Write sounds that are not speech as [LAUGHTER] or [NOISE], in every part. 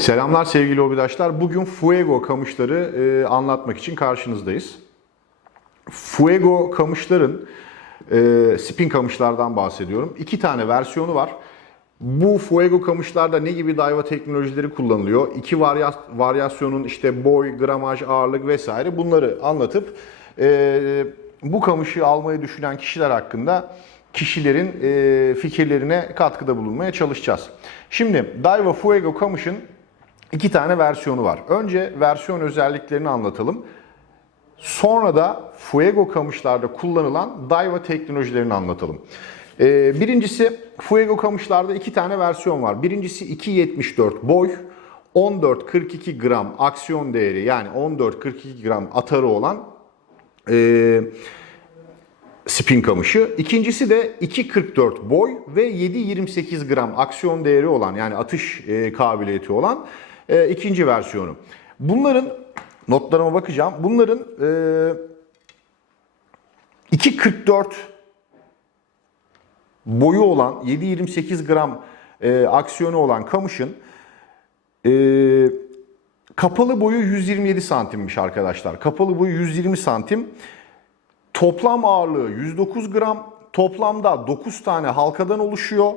Selamlar sevgili hobidaşlar. Bugün Fuego kamışları e, anlatmak için karşınızdayız. Fuego kamışların, e, spin kamışlardan bahsediyorum. İki tane versiyonu var. Bu Fuego kamışlarda ne gibi dayva teknolojileri kullanılıyor? İki varya- varyasyonun işte boy, gramaj, ağırlık vesaire bunları anlatıp e, bu kamışı almayı düşünen kişiler hakkında kişilerin e, fikirlerine katkıda bulunmaya çalışacağız. Şimdi Daiwa Fuego kamışın iki tane versiyonu var. Önce versiyon özelliklerini anlatalım. Sonra da Fuego kamışlarda kullanılan Daiwa teknolojilerini anlatalım. Ee, birincisi Fuego kamışlarda iki tane versiyon var. Birincisi 2.74 boy, 14-42 gram aksiyon değeri yani 14-42 gram atarı olan ee, spin kamışı. İkincisi de 2.44 boy ve 7.28 gram aksiyon değeri olan yani atış e, kabiliyeti olan e, ikinci versiyonu. Bunların notlarıma bakacağım. Bunların e, 2.44 boyu olan 7.28 gram e, aksiyonu olan kamışın e, kapalı boyu 127 santimmiş arkadaşlar. Kapalı boyu 120 santim. Toplam ağırlığı 109 gram. Toplamda 9 tane halkadan oluşuyor.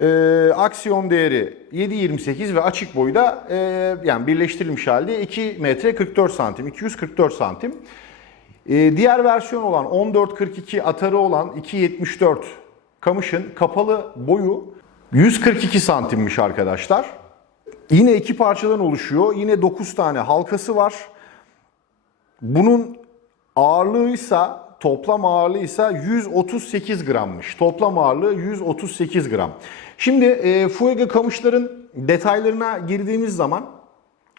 Ee, aksiyon değeri 7.28 ve açık boyu da e, yani birleştirilmiş halde 2 metre 44 santim, 244 santim. Ee, diğer versiyon olan 14.42 atarı olan 2.74 kamışın kapalı boyu 142 santimmiş arkadaşlar. Yine iki parçadan oluşuyor. Yine 9 tane halkası var. Bunun ağırlığıysa toplam ağırlığıysa 138 grammış. Toplam ağırlığı 138 gram. Şimdi e, Fuego kamışların detaylarına girdiğimiz zaman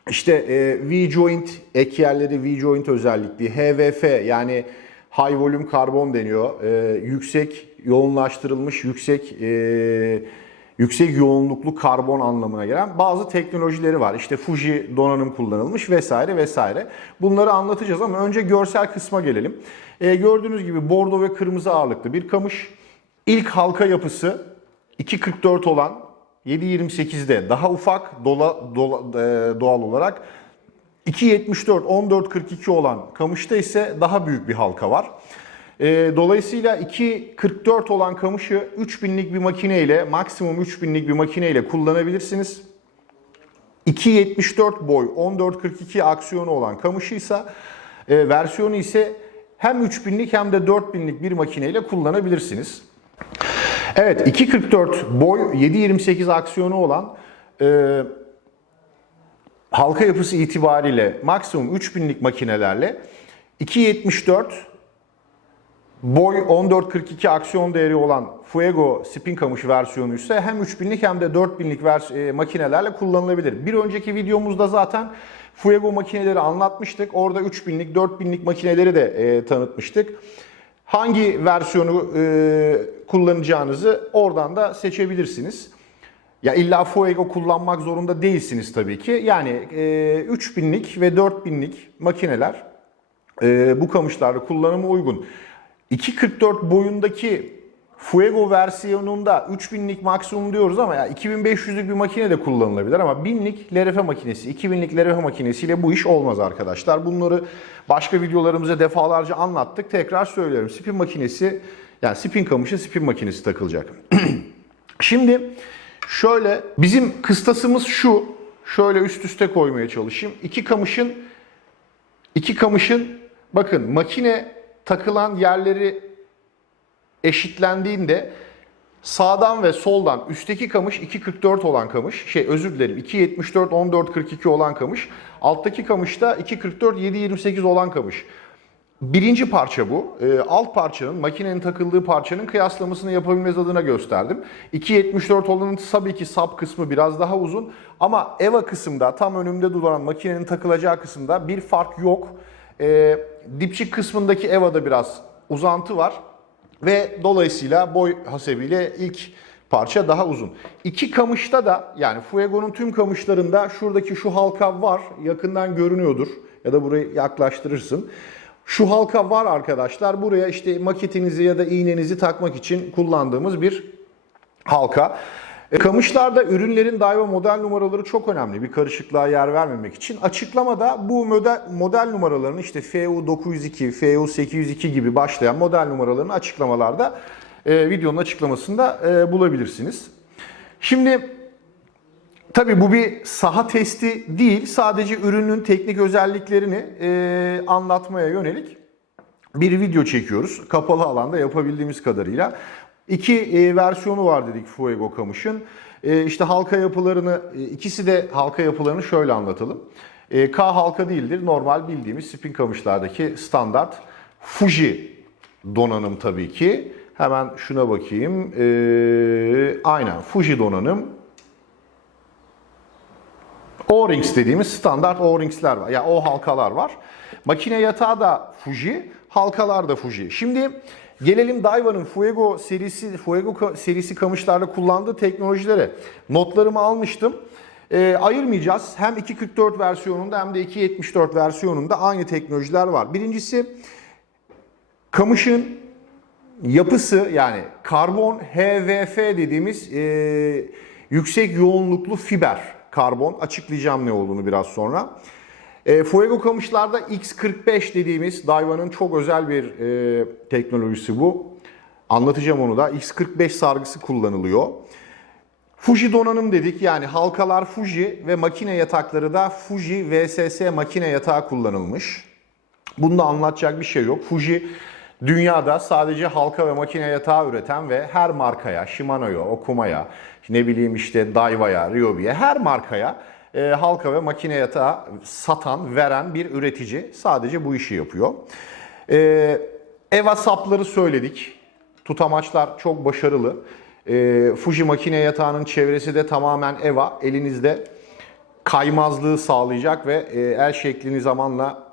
işte e, V-joint ek yerleri V-joint özellikli, HVF yani high volume karbon deniyor. E, yüksek yoğunlaştırılmış yüksek e, yüksek yoğunluklu karbon anlamına gelen bazı teknolojileri var. İşte Fuji donanım kullanılmış vesaire vesaire. Bunları anlatacağız ama önce görsel kısma gelelim. E, gördüğünüz gibi bordo ve kırmızı ağırlıklı bir kamış. İlk halka yapısı 2.44 olan 7.28'de daha ufak dola, dola, e, doğal olarak. 2.74 14.42 olan kamışta ise daha büyük bir halka var. E, dolayısıyla 2.44 olan kamışı 3000'lik bir makine ile maksimum 3000'lik bir makine ile kullanabilirsiniz. 2.74 boy 14.42 aksiyonu olan kamışıysa e, versiyonu ise hem 3000'lik hem de 4000'lik bir makineyle kullanabilirsiniz. Evet 2.44 boy 7.28 aksiyonu olan e, halka yapısı itibariyle maksimum 3000'lik makinelerle 2.74 boy 14.42 aksiyon değeri olan Fuego spin kamış versiyonu ise hem 3000'lik hem de 4000'lik vers- e, makinelerle kullanılabilir. Bir önceki videomuzda zaten Fuego makineleri anlatmıştık. Orada 3000'lik, 4000'lik makineleri de e, tanıtmıştık. Hangi versiyonu e, kullanacağınızı oradan da seçebilirsiniz. Ya illa Fuego kullanmak zorunda değilsiniz tabii ki. Yani e, 3000'lik ve 4000'lik makineler e, bu kamışlarda kullanıma uygun. 2.44 boyundaki Fuego versiyonunda 3000'lik maksimum diyoruz ama ya 2500'lük bir makine de kullanılabilir ama 1000'lik LRF makinesi, 2000'lik LRF makinesiyle bu iş olmaz arkadaşlar. Bunları başka videolarımızda defalarca anlattık. Tekrar söylüyorum. Spin makinesi yani spin kamışı spin makinesi takılacak. [CLEARS THROAT] Şimdi şöyle bizim kıstasımız şu. Şöyle üst üste koymaya çalışayım. İki kamışın iki kamışın bakın makine takılan yerleri eşitlendiğinde sağdan ve soldan üstteki kamış 2.44 olan kamış, şey özür dilerim 2.74 14.42 olan kamış, alttaki kamışta 2.44 7.28 olan kamış. Birinci parça bu. Ee, alt parçanın, makinenin takıldığı parçanın kıyaslamasını yapabilmeniz adına gösterdim. 2.74 olanın tabii ki sap kısmı biraz daha uzun ama EVA kısımda tam önümde duran makinenin takılacağı kısımda bir fark yok. Ee, dipçik kısmındaki EVA'da biraz uzantı var ve dolayısıyla boy hasebiyle ilk parça daha uzun. İki kamışta da yani Fuego'nun tüm kamışlarında şuradaki şu halka var. Yakından görünüyordur ya da burayı yaklaştırırsın. Şu halka var arkadaşlar. Buraya işte maketinizi ya da iğnenizi takmak için kullandığımız bir halka. E, Kamışlarda ürünlerin Daiwa model numaraları çok önemli bir karışıklığa yer vermemek için. Açıklamada bu model, model numaralarını işte FU902, FU802 gibi başlayan model numaralarını açıklamalarda e, videonun açıklamasında e, bulabilirsiniz. Şimdi tabii bu bir saha testi değil sadece ürünün teknik özelliklerini e, anlatmaya yönelik bir video çekiyoruz. Kapalı alanda yapabildiğimiz kadarıyla. İki e, versiyonu var dedik Fuego kamışın. E, işte halka yapılarını, e, ikisi de halka yapılarını şöyle anlatalım. E, K halka değildir. Normal bildiğimiz spin kamışlardaki standart Fuji donanım tabii ki. Hemen şuna bakayım. E, aynen Fuji donanım. O-rings dediğimiz standart O-ringsler var. Ya yani o halkalar var. Makine yatağı da Fuji, halkalar da Fuji. Şimdi gelelim Daiwa'nın Fuego serisi Fuego serisi kamışlarda kullandığı teknolojilere. Notlarımı almıştım. Ee, ayırmayacağız. Hem 2.44 versiyonunda hem de 2.74 versiyonunda aynı teknolojiler var. Birincisi kamışın yapısı yani karbon HVF dediğimiz e, yüksek yoğunluklu fiber karbon. Açıklayacağım ne olduğunu biraz sonra. E, Fuego kamışlarda X45 dediğimiz Daiwa'nın çok özel bir e, teknolojisi bu. Anlatacağım onu da. X45 sargısı kullanılıyor. Fuji donanım dedik yani halkalar Fuji ve makine yatakları da Fuji VSS makine yatağı kullanılmış. Bunda anlatacak bir şey yok. Fuji dünyada sadece halka ve makine yatağı üreten ve her markaya, Shimano'ya, Okuma'ya, ne bileyim işte Daiwa'ya, Ryobi'ye her markaya e, halka ve makine yatağı satan, veren bir üretici. Sadece bu işi yapıyor. E, EVA sapları söyledik. Tutamaçlar çok başarılı. E, Fuji makine yatağının çevresi de tamamen EVA. Elinizde kaymazlığı sağlayacak ve e, el şeklini zamanla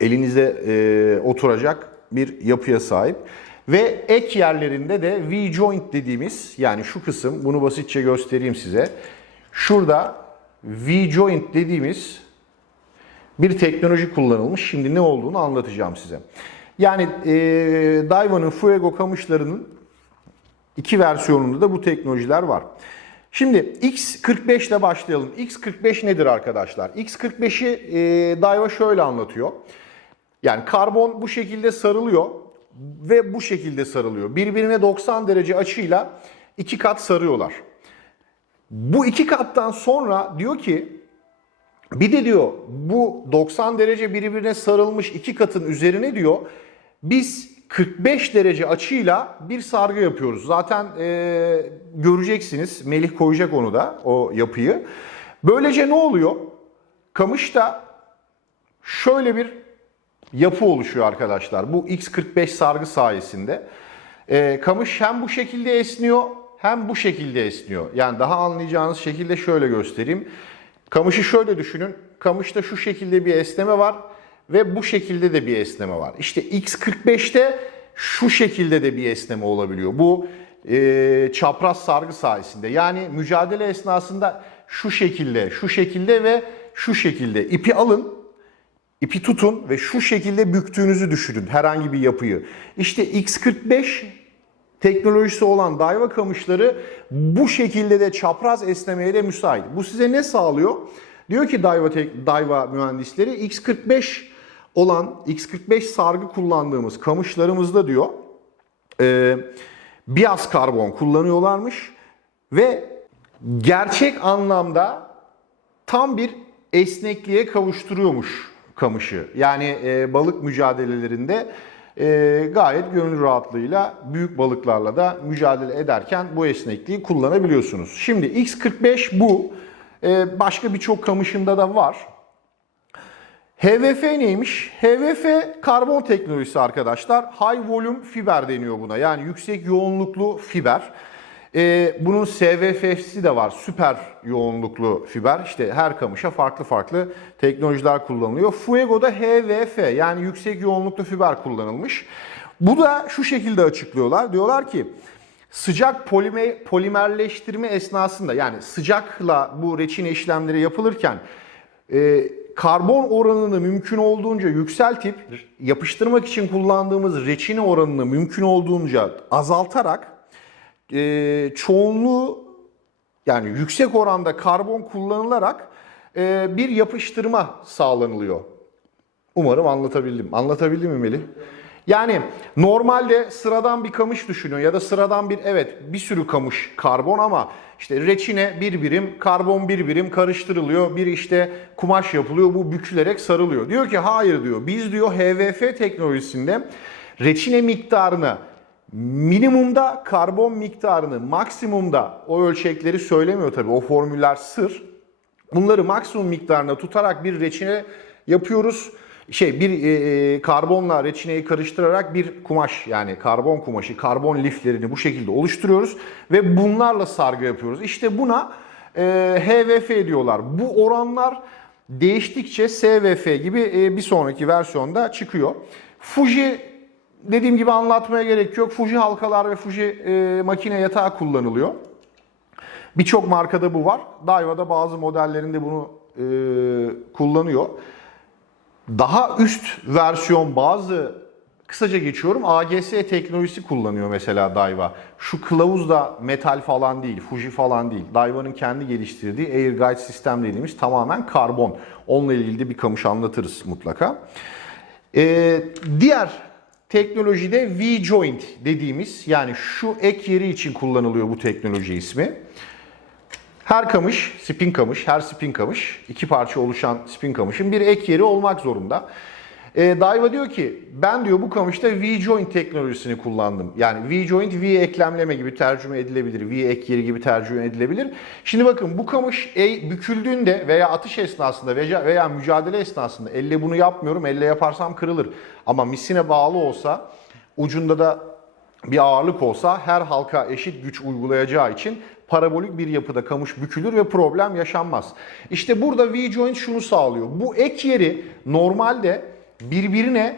elinize e, oturacak bir yapıya sahip. Ve ek yerlerinde de V-joint dediğimiz yani şu kısım bunu basitçe göstereyim size. Şurada V-joint dediğimiz bir teknoloji kullanılmış. Şimdi ne olduğunu anlatacağım size. Yani e, Daiwa'nın Fuego kamışlarının iki versiyonunda da bu teknolojiler var. Şimdi X45 ile başlayalım. X45 nedir arkadaşlar? X45'i e, Daiwa şöyle anlatıyor. Yani karbon bu şekilde sarılıyor ve bu şekilde sarılıyor. Birbirine 90 derece açıyla iki kat sarıyorlar. Bu iki kattan sonra diyor ki bir de diyor bu 90 derece birbirine sarılmış iki katın üzerine diyor biz 45 derece açıyla bir sargı yapıyoruz. Zaten e, göreceksiniz Melih koyacak onu da o yapıyı. Böylece ne oluyor? Kamışta şöyle bir yapı oluşuyor arkadaşlar. Bu X45 sargı sayesinde. E, kamış hem bu şekilde esniyor hem bu şekilde esniyor. Yani daha anlayacağınız şekilde şöyle göstereyim. Kamışı şöyle düşünün. Kamışta şu şekilde bir esneme var ve bu şekilde de bir esneme var. İşte X45'te şu şekilde de bir esneme olabiliyor. Bu e, çapraz sargı sayesinde. Yani mücadele esnasında şu şekilde, şu şekilde ve şu şekilde ipi alın, ipi tutun ve şu şekilde büktüğünüzü düşünün herhangi bir yapıyı. İşte X45 teknolojisi olan Daiwa kamışları bu şekilde de çapraz esnemeye de müsait. Bu size ne sağlıyor? Diyor ki Daiwa, Daiwa mühendisleri X45 olan X45 sargı kullandığımız kamışlarımızda diyor e, biyaz karbon kullanıyorlarmış ve gerçek anlamda tam bir esnekliğe kavuşturuyormuş kamışı. Yani e, balık mücadelelerinde e, gayet gönül rahatlığıyla büyük balıklarla da mücadele ederken bu esnekliği kullanabiliyorsunuz. Şimdi X45 bu. E, başka birçok kamışında da var. HVF neymiş? HVF karbon teknolojisi arkadaşlar. High volume fiber deniyor buna. Yani yüksek yoğunluklu fiber. Ee, bunun SVF'si de var. Süper yoğunluklu fiber. İşte her kamışa farklı farklı teknolojiler kullanılıyor. Fuego'da HVF yani yüksek yoğunluklu fiber kullanılmış. Bu da şu şekilde açıklıyorlar. Diyorlar ki sıcak polime, polimerleştirme esnasında yani sıcakla bu reçine işlemleri yapılırken e, karbon oranını mümkün olduğunca yükseltip yapıştırmak için kullandığımız reçine oranını mümkün olduğunca azaltarak e, çoğunluğu yani yüksek oranda karbon kullanılarak e, bir yapıştırma sağlanılıyor. Umarım anlatabildim. Anlatabildim mi Melih? Yani normalde sıradan bir kamış düşünün ya da sıradan bir evet bir sürü kamış karbon ama işte reçine bir birim, karbon bir birim karıştırılıyor. Bir işte kumaş yapılıyor bu bükülerek sarılıyor. Diyor ki hayır diyor biz diyor HVF teknolojisinde reçine miktarını minimumda karbon miktarını maksimumda o ölçekleri söylemiyor tabii o formüller sır. Bunları maksimum miktarına tutarak bir reçine yapıyoruz. Şey bir e, e, karbonla reçineyi karıştırarak bir kumaş yani karbon kumaşı, karbon liflerini bu şekilde oluşturuyoruz ve bunlarla sargı yapıyoruz. İşte buna e, HVF diyorlar. Bu oranlar değiştikçe SVF gibi e, bir sonraki versiyonda çıkıyor. Fuji dediğim gibi anlatmaya gerek yok. Fuji halkalar ve Fuji e, makine yatağı kullanılıyor. Birçok markada bu var. Daiwa'da bazı modellerinde bunu e, kullanıyor. Daha üst versiyon bazı kısaca geçiyorum AGS teknolojisi kullanıyor mesela Daiwa. Şu kılavuz da metal falan değil, Fuji falan değil. Daiwa'nın kendi geliştirdiği Air Guide sistem dediğimiz tamamen karbon. Onunla ilgili de bir kamış anlatırız mutlaka. Ee, diğer teknolojide V-joint dediğimiz yani şu ek yeri için kullanılıyor bu teknoloji ismi. Her kamış, spin kamış, her spin kamış, iki parça oluşan spin kamışın bir ek yeri olmak zorunda. E, Daiwa diyor ki ben diyor bu kamışta V-joint teknolojisini kullandım. Yani V-joint V eklemleme gibi tercüme edilebilir. V ek yeri gibi tercüme edilebilir. Şimdi bakın bu kamış e, büküldüğünde veya atış esnasında veya, veya mücadele esnasında elle bunu yapmıyorum. Elle yaparsam kırılır. Ama misine bağlı olsa ucunda da bir ağırlık olsa her halka eşit güç uygulayacağı için parabolik bir yapıda kamış bükülür ve problem yaşanmaz. İşte burada V-joint şunu sağlıyor. Bu ek yeri normalde birbirine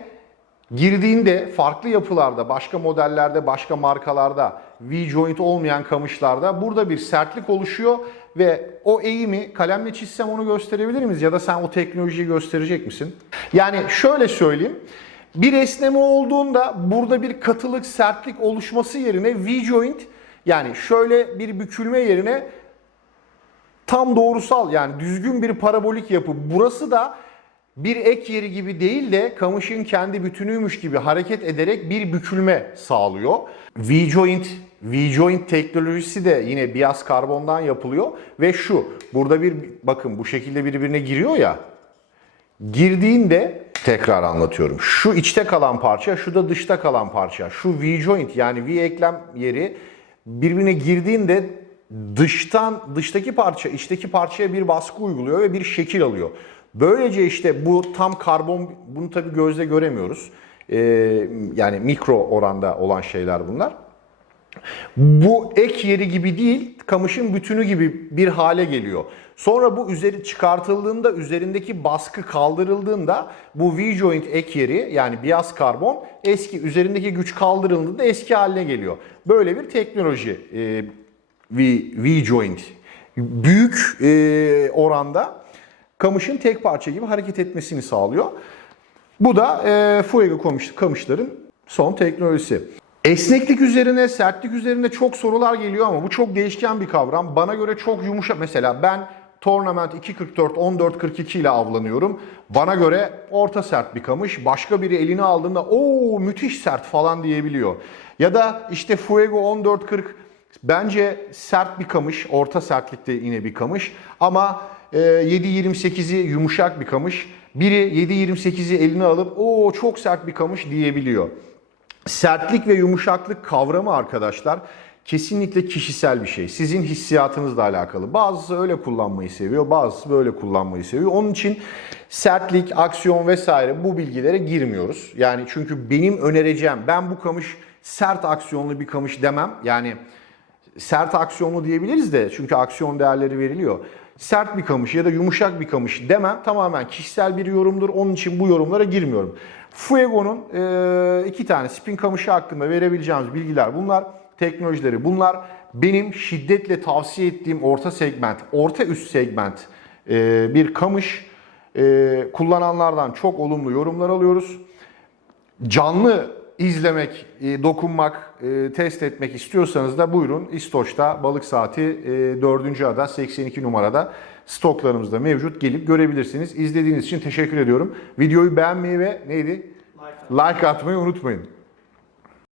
girdiğinde farklı yapılarda, başka modellerde, başka markalarda V-joint olmayan kamışlarda burada bir sertlik oluşuyor ve o eğimi kalemle çizsem onu gösterebilir miyiz? Ya da sen o teknolojiyi gösterecek misin? Yani şöyle söyleyeyim. Bir esneme olduğunda burada bir katılık, sertlik oluşması yerine V-joint yani şöyle bir bükülme yerine tam doğrusal yani düzgün bir parabolik yapı. Burası da bir ek yeri gibi değil de kamışın kendi bütünüymüş gibi hareket ederek bir bükülme sağlıyor. V-joint V-joint teknolojisi de yine beyaz karbondan yapılıyor ve şu burada bir bakın bu şekilde birbirine giriyor ya. Girdiğinde tekrar anlatıyorum. Şu içte kalan parça, şu da dışta kalan parça. Şu V-joint yani V eklem yeri birbirine girdiğinde dıştan dıştaki parça içteki parçaya bir baskı uyguluyor ve bir şekil alıyor. Böylece işte bu tam karbon bunu tabii gözle göremiyoruz. Ee, yani mikro oranda olan şeyler bunlar. Bu ek yeri gibi değil, kamışın bütünü gibi bir hale geliyor. Sonra bu üzeri çıkartıldığında, üzerindeki baskı kaldırıldığında bu V-joint ek yeri yani beyaz karbon eski üzerindeki güç kaldırıldığında eski haline geliyor. Böyle bir teknoloji e, V-joint. Büyük e, oranda kamışın tek parça gibi hareket etmesini sağlıyor. Bu da e, Fuego kamış, kamışların son teknolojisi. Esneklik üzerine, sertlik üzerine çok sorular geliyor ama bu çok değişken bir kavram. Bana göre çok yumuşak. Mesela ben Tournament 2.44, 14.42 ile avlanıyorum. Bana göre orta sert bir kamış. Başka biri elini aldığında o müthiş sert falan diyebiliyor. Ya da işte Fuego 14.40 bence sert bir kamış. Orta sertlikte yine bir kamış. Ama 7.28'i yumuşak bir kamış. Biri 7.28'i eline alıp o çok sert bir kamış diyebiliyor. Sertlik ve yumuşaklık kavramı arkadaşlar kesinlikle kişisel bir şey. Sizin hissiyatınızla alakalı. Bazısı öyle kullanmayı seviyor, bazısı böyle kullanmayı seviyor. Onun için sertlik, aksiyon vesaire bu bilgilere girmiyoruz. Yani çünkü benim önereceğim, ben bu kamış sert aksiyonlu bir kamış demem. Yani sert aksiyonlu diyebiliriz de çünkü aksiyon değerleri veriliyor. Sert bir kamış ya da yumuşak bir kamış demem tamamen kişisel bir yorumdur. Onun için bu yorumlara girmiyorum. Fuego'nun e, iki tane spin kamışı hakkında verebileceğimiz bilgiler bunlar. Teknolojileri bunlar. Benim şiddetle tavsiye ettiğim orta segment, orta üst segment e, bir kamış e, kullananlardan çok olumlu yorumlar alıyoruz. Canlı izlemek, e, dokunmak, e, test etmek istiyorsanız da buyurun İstoç'ta balık saati e, 4. ada 82 numarada stoklarımızda mevcut. Gelip görebilirsiniz. İzlediğiniz için teşekkür ediyorum. Videoyu beğenmeyi ve neydi? Like atmayı unutmayın.